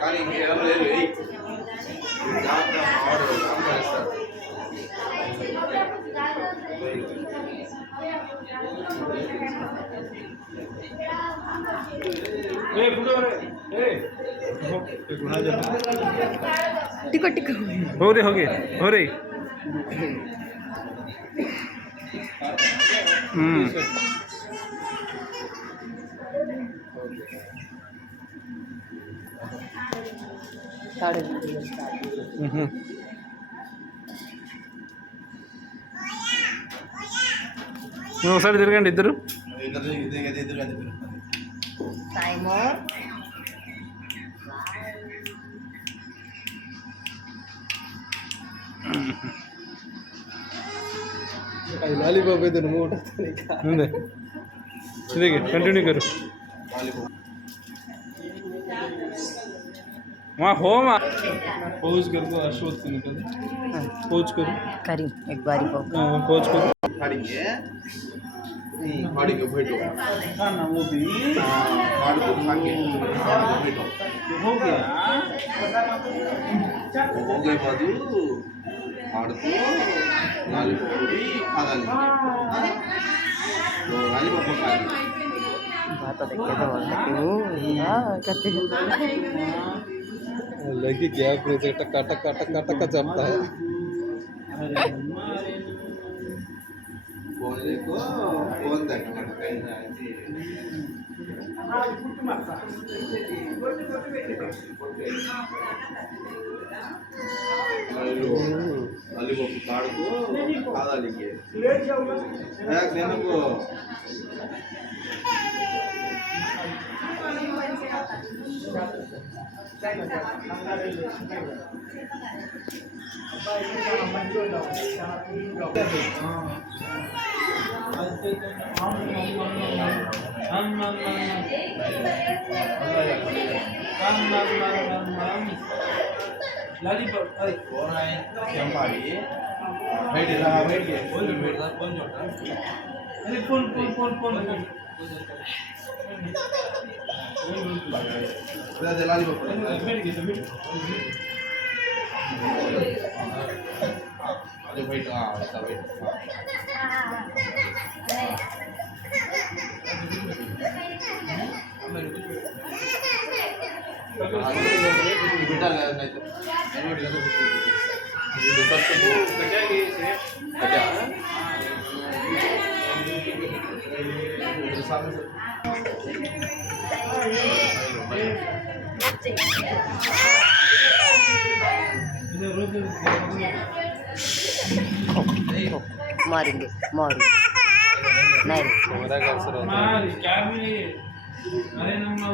కానీ ఇంకేమో లేదు टिकट टिकट हो गए हो रही ఒకసారి తిరగండి ఇద్దరు लालीपॉप इधर मुंह देखिए कंटिन्यू करो वहाँ हो वहाँ पोज कर दो अश्वत्थ निकल पोज करो करी एक बारी पोज करो गाड़ी के बैठो खाना वो भी गाड़ी को खा के बैठो हो गया हो गए बाजू आड़को लालीपॉप भी खा डाली तो लालीपॉप खा ली बात तो देखे तो कहते लगी गैप में से टका टका टका टका चलता है बोलने को फोन देखना लालीपॉप कार्ड को खा डाली के देने को लालीपॉप अरे कौन है क्या मारी बैठ रहा बैठ के बोल बैठ कौन जोटा अरे कौन कौन कौन कौन दे लालीपॉप बैठ के बैठ अरे बैठ ऐसा बैठ बेटा नहीं तो नहीं बेटा तो ये सब तो कटेगी से कटा सामने मारेंगे मारो नहीं क्या भी अरे नम्मा